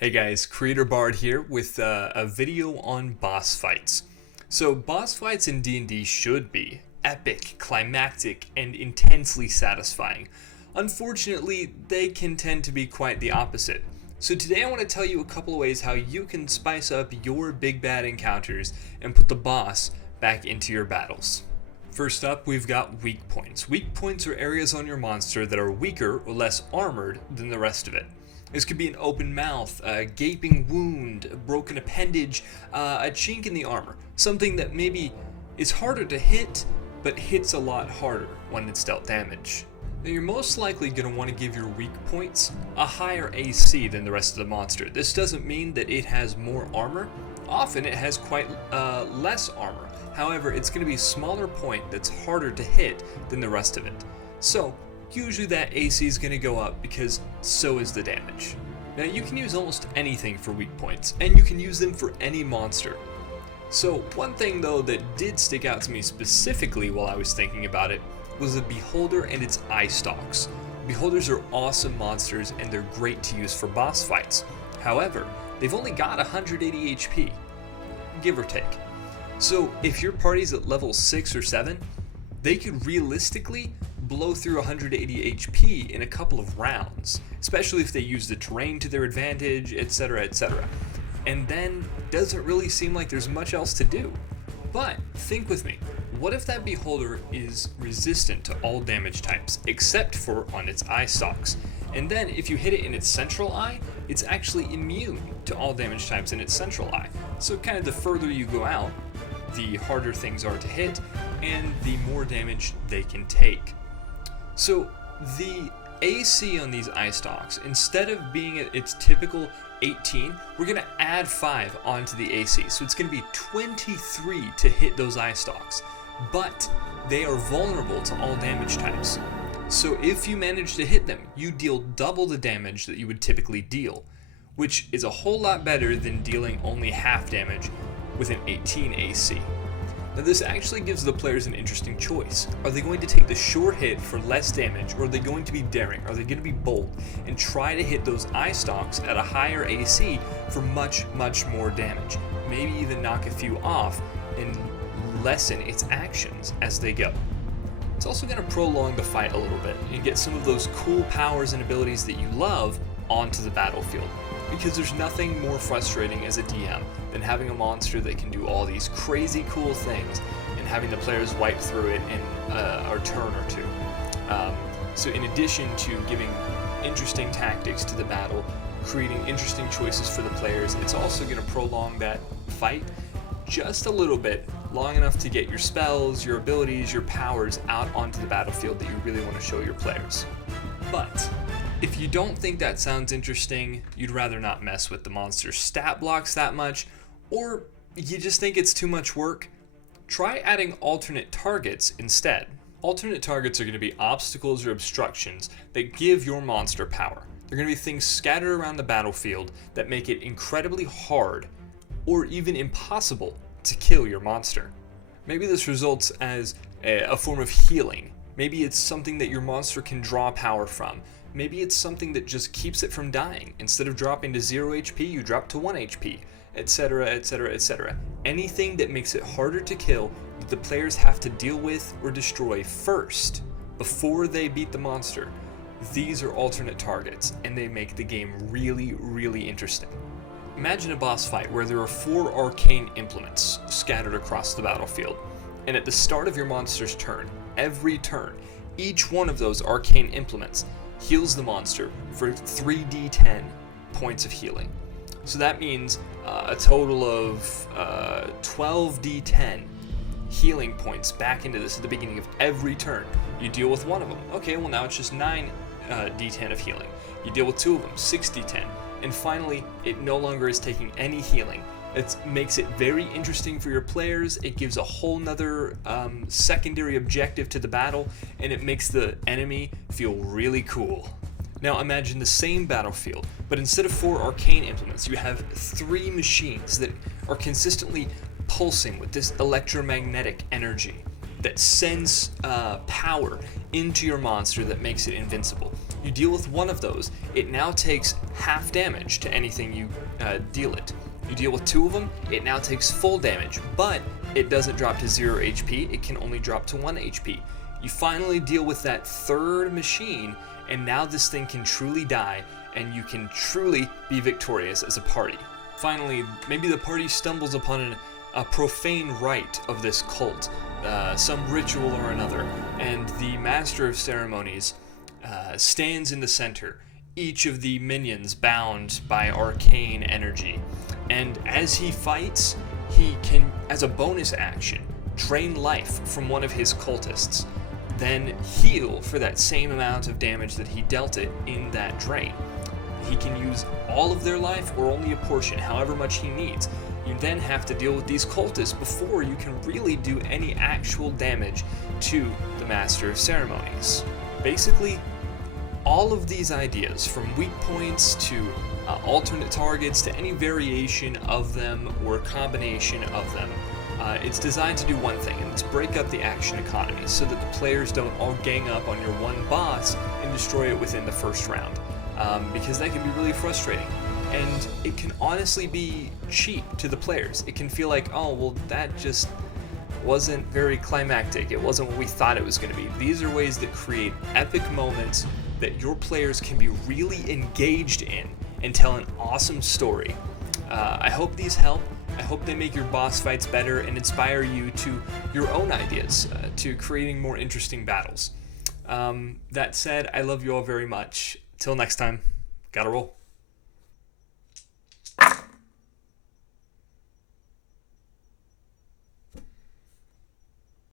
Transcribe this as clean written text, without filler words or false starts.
Hey guys, Creator Bard here with a video on boss fights. So boss fights in D&D should be epic, climactic, and intensely satisfying. Unfortunately, they can tend to be quite the opposite. So today I want to tell you a couple of ways how you can spice up your big bad encounters and put the boss back into your battles. First up, we've got weak points. Weak points are areas on your monster that are weaker or less armored than the rest of it. This could be an open mouth, a gaping wound, a broken appendage, a chink in the armor. Something that maybe is harder to hit, but hits a lot harder when it's dealt damage. Now you're most likely going to want to give your weak points a higher AC than the rest of the monster. This doesn't mean that it has more armor. Often it has quite less armor. However, it's going to be a smaller point that's harder to hit than the rest of it. So usually that AC is going to go up because so is the damage. Now you can use almost anything for weak points, and you can use them for any monster. So one thing though that did stick out to me specifically while I was thinking about it was the Beholder and its eye stalks. Beholders are awesome monsters and they're great to use for boss fights. However, they've only got 180 HP, give or take. So if your party's at level 6 or 7, they could realistically blow through 180 HP in a couple of rounds, especially if they use the terrain to their advantage, etc, etc. And then doesn't really seem like there's much else to do. But think with me, what if that Beholder is resistant to all damage types except for on its eye stalks? And then if you hit it in its central eye, it's actually immune to all damage types in its central eye. So kind of the further you go out, the harder things are to hit and the more damage they can take. So the AC on these eye stalks, instead of being at its typical 18, we're going to add 5 onto the AC. So it's going to be 23 to hit those eye stalks. But they are vulnerable to all damage types. So if you manage to hit them, you deal double the damage that you would typically deal, which is a whole lot better than dealing only half damage with an 18 AC. Now this actually gives the players an interesting choice. Are they going to take the sure hit for less damage, or are they going to be daring? Are they going to be bold and try to hit those eye stalks at a higher AC for much more damage? Maybe even knock a few off and lessen its actions as they go. It's also going to prolong the fight a little bit and get some of those cool powers and abilities that you love onto the battlefield. Because there's nothing more frustrating as a DM than having a monster that can do all these crazy cool things and having the players wipe through it in a turn or two. So in addition to giving interesting tactics to the battle, creating interesting choices for the players, it's also going to prolong that fight just a little bit, long enough to get your spells, your abilities, your powers out onto the battlefield that you really want to show your players. But if you don't think that sounds interesting, you'd rather not mess with the monster's stat blocks that much, or you just think it's too much work, try adding alternate targets instead. Alternate targets are going to be obstacles or obstructions that give your monster power. They're going to be things scattered around the battlefield that make it incredibly hard or even impossible to kill your monster. Maybe this results as a form of healing. Maybe it's something that your monster can draw power from. Maybe it's something that just keeps it from dying. Instead of dropping to 0 HP, you drop to 1 HP, etc, etc, etc. Anything that makes it harder to kill that the players have to deal with or destroy first before they beat the monster. These are alternate targets, and they make the game really interesting. Imagine a boss fight where there are 4 arcane implements scattered across the battlefield, and at the start of your monster's turn, every turn, each one of those arcane implements heals the monster for 3d10 points of healing. So that means a total of 12d10 healing points back into this at the beginning of every turn. You deal with one of them. Okay, well now it's just 9 d10 of healing. You deal with 2 of them, 6d10. And finally, it no longer is taking any healing. It makes it very interesting for your players. It gives a whole nother secondary objective to the battle, and it makes the enemy feel really cool. Now imagine the same battlefield, but instead of 4 arcane implements, you have 3 machines that are consistently pulsing with this electromagnetic energy that sends power into your monster that makes it invincible. You deal with one of those, it now takes half damage to anything you deal it. You deal with two of them, it now takes full damage, but it doesn't drop to 0 HP, it can only drop to 1 HP. You finally deal with that third machine, and now this thing can truly die, and you can truly be victorious as a party. Finally, maybe the party stumbles upon a profane rite of this cult, some ritual or another, and the Master of Ceremonies stands in the center, each of the minions bound by arcane energy. And as he fights, he can, as a bonus action, drain life from one of his cultists, then heal for that same amount of damage that he dealt it in that drain. He can use all of their life or only a portion, however much he needs. You then have to deal with these cultists before you can really do any actual damage to the Master of Ceremonies. Basically, all of these ideas, from weak points to alternate targets to any variation of them or combination of them, it's designed to do one thing, and it's break up the action economy so that the players don't all gang up on your one boss and destroy it within the first round, because that can be really frustrating. And it can honestly be cheap to the players. It can feel like, oh, well, that just wasn't very climactic. It wasn't what we thought it was going to be. These are ways that create epic moments that your players can be really engaged in and tell an awesome story. I hope these help. I hope they make your boss fights better and inspire you to your own ideas, to creating more interesting battles. That said, I love you all very much. Till next time, gotta roll.